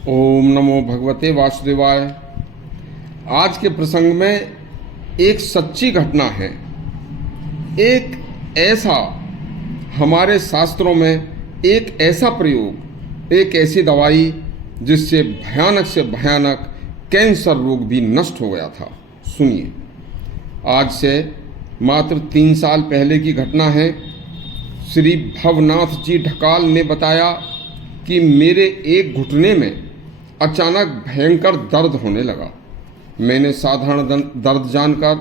ओम नमो भगवते वासुदेवाय। आज के प्रसंग में एक सच्ची घटना है। एक ऐसा हमारे शास्त्रों में एक ऐसा प्रयोग, एक ऐसी दवाई जिससे भयानक से भयानक कैंसर रोग भी नष्ट हो गया था। सुनिए, आज से मात्र 3 साल पहले की घटना है। श्री भवनाथ जी ढकाल ने बताया कि मेरे एक घुटने में अचानक भयंकर दर्द होने लगा। मैंने साधारण दर्द जानकर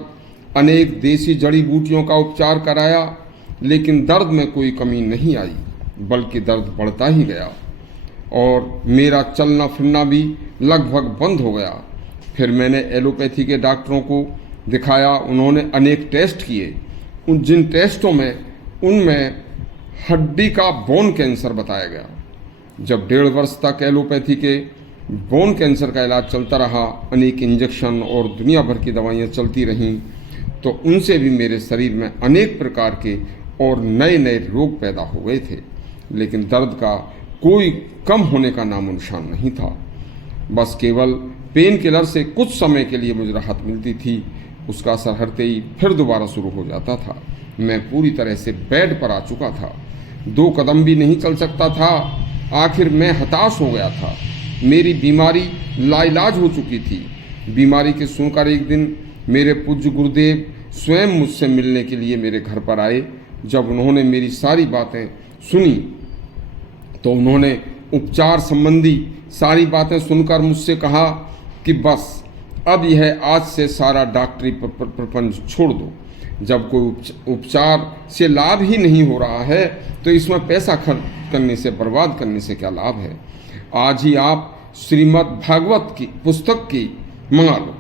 अनेक देसी जड़ी बूटियों का उपचार कराया, लेकिन दर्द में कोई कमी नहीं आई, बल्कि दर्द बढ़ता ही गया और मेरा चलना फिरना भी लगभग बंद हो गया। फिर मैंने एलोपैथी के डॉक्टरों को दिखाया। उन्होंने अनेक टेस्ट किए। जिन टेस्टों में उनमें हड्डी का बोन कैंसर बताया गया। जब 1.5 वर्ष तक एलोपैथी के बोन कैंसर का इलाज चलता रहा, अनेक इंजेक्शन और दुनिया भर की दवाइयाँ चलती रहीं, तो उनसे भी मेरे शरीर में अनेक प्रकार के और नए नए रोग पैदा हो गए थे, लेकिन दर्द का कोई कम होने का नामो निशान नहीं था। बस केवल पेन किलर से कुछ समय के लिए मुझे राहत मिलती थी। उसका असर हटते ही फिर दोबारा शुरू हो जाता था। मैं पूरी तरह से बेड पर आ चुका था। 2 कदम भी नहीं चल सकता था। आखिर मैं हताश हो गया था। मेरी बीमारी लाइलाज हो चुकी थी। बीमारी के सुनकर एक दिन मेरे पूज्य गुरुदेव स्वयं मुझसे मिलने के लिए मेरे घर पर आए। जब उन्होंने मेरी सारी बातें सुनी तो उन्होंने उपचार संबंधी सारी बातें सुनकर मुझसे कहा कि बस अब यह आज से सारा डॉक्टरी प्रपंच छोड़ दो। जब कोई उपचार से लाभ ही नहीं हो रहा है तो इसमें पैसा खर्च करने से, बर्बाद करने से क्या लाभ है। आज ही आप श्रीमद् भागवत की पुस्तक की मंगा लो।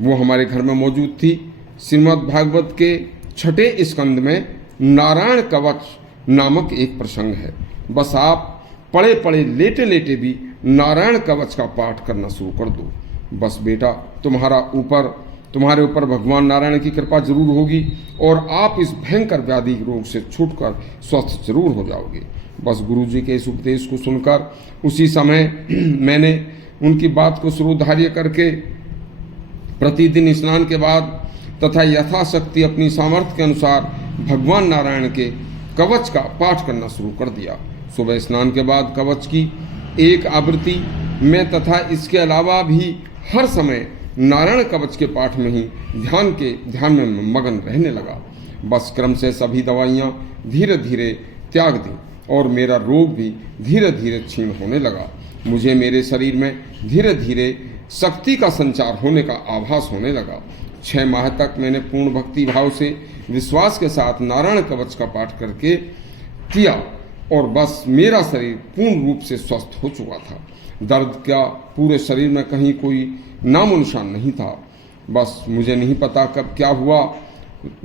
वो हमारे घर में मौजूद थी। श्रीमद् भागवत के 6ठे स्कंद में नारायण कवच नामक एक प्रसंग है। बस आप पड़े पड़े लेटे लेटे भी नारायण कवच का पाठ करना शुरू कर दो। बस बेटा, तुम्हारे ऊपर भगवान नारायण की कृपा जरूर होगी और आप इस भयंकर व्याधि रोग से छूटकर स्वस्थ जरूर हो जाओगे। बस गुरुजी के इस उपदेश को सुनकर उसी समय मैंने उनकी बात को श्रोधार्य करके प्रतिदिन स्नान के बाद तथा यथाशक्ति अपनी सामर्थ्य के अनुसार भगवान नारायण के कवच का पाठ करना शुरू कर दिया। सुबह स्नान के बाद कवच की एक आवृत्ति में तथा इसके अलावा भी हर समय नारायण कवच के पाठ में ही ध्यान में मगन रहने लगा। बस क्रम से सभी दवाइयाँ धीरे धीरे त्याग दी और मेरा रोग भी धीरे धीरे क्षीण होने लगा। मुझे मेरे शरीर में धीरे धीरे शक्ति का संचार होने का आभास होने लगा। 6 माह तक मैंने पूर्ण भक्ति भाव से विश्वास के साथ नारायण कवच का पाठ करके किया और बस मेरा शरीर पूर्ण रूप से स्वस्थ हो चुका था। दर्द का पूरे शरीर में कहीं कोई नामो निशान नहीं था। बस मुझे नहीं पता कब क्या हुआ।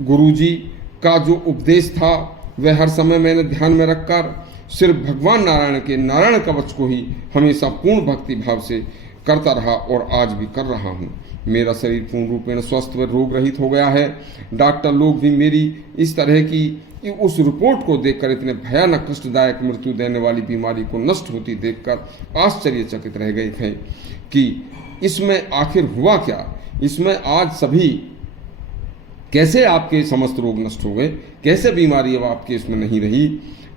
गुरुजी का जो उपदेश था वह हर समय मैंने ध्यान में रखकर सिर्फ भगवान नारायण के नारायण कवच को ही हमेशा पूर्ण भक्ति भाव से करता रहा और आज भी कर रहा हूँ। मेरा शरीर पूर्ण रूपेण स्वस्थ व रोग रहित हो गया है। डॉक्टर लोग भी मेरी इस तरह की उस रिपोर्ट को देखकर, इतने भयानक कष्टदायक मृत्यु देने वाली बीमारी को नष्ट होती देखकर आश्चर्यचकित रह गए थे कि इसमें आखिर हुआ क्या। इसमें आज सभी कैसे आपके समस्त रोग नष्ट हो गए, कैसे बीमारी अब आपके इसमें नहीं रही।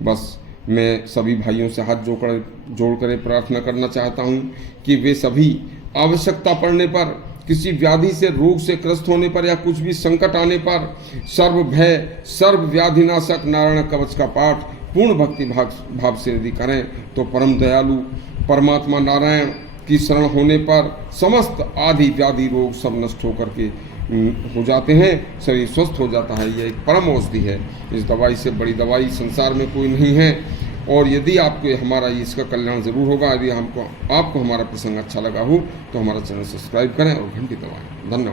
बस मैं सभी भाइयों से हाथ जोड़कर प्रार्थना करना चाहता हूँ कि वे सभी आवश्यकता पड़ने पर, किसी व्याधि से, रोग से ग्रस्त होने पर या कुछ भी संकट आने पर सर्व भय, सर्व व्याधिनाशक नारायण कवच का पाठ पूर्ण भक्ति भाव से यदि करें तो परम दयालु परमात्मा नारायण की शरण होने पर समस्त आदि व्याधि रोग सब नष्ट होकर के हो जाते हैं। शरीर स्वस्थ हो जाता है। यह एक परम औषधि है। इस दवाई से बड़ी दवाई संसार में कोई नहीं है। और यदि आपको हमारा इसका कल्याण जरूर होगा। यदि आपको हमारा प्रसंग अच्छा लगा हो तो हमारा चैनल सब्सक्राइब करें और घंटी दबाएं। धन्यवाद।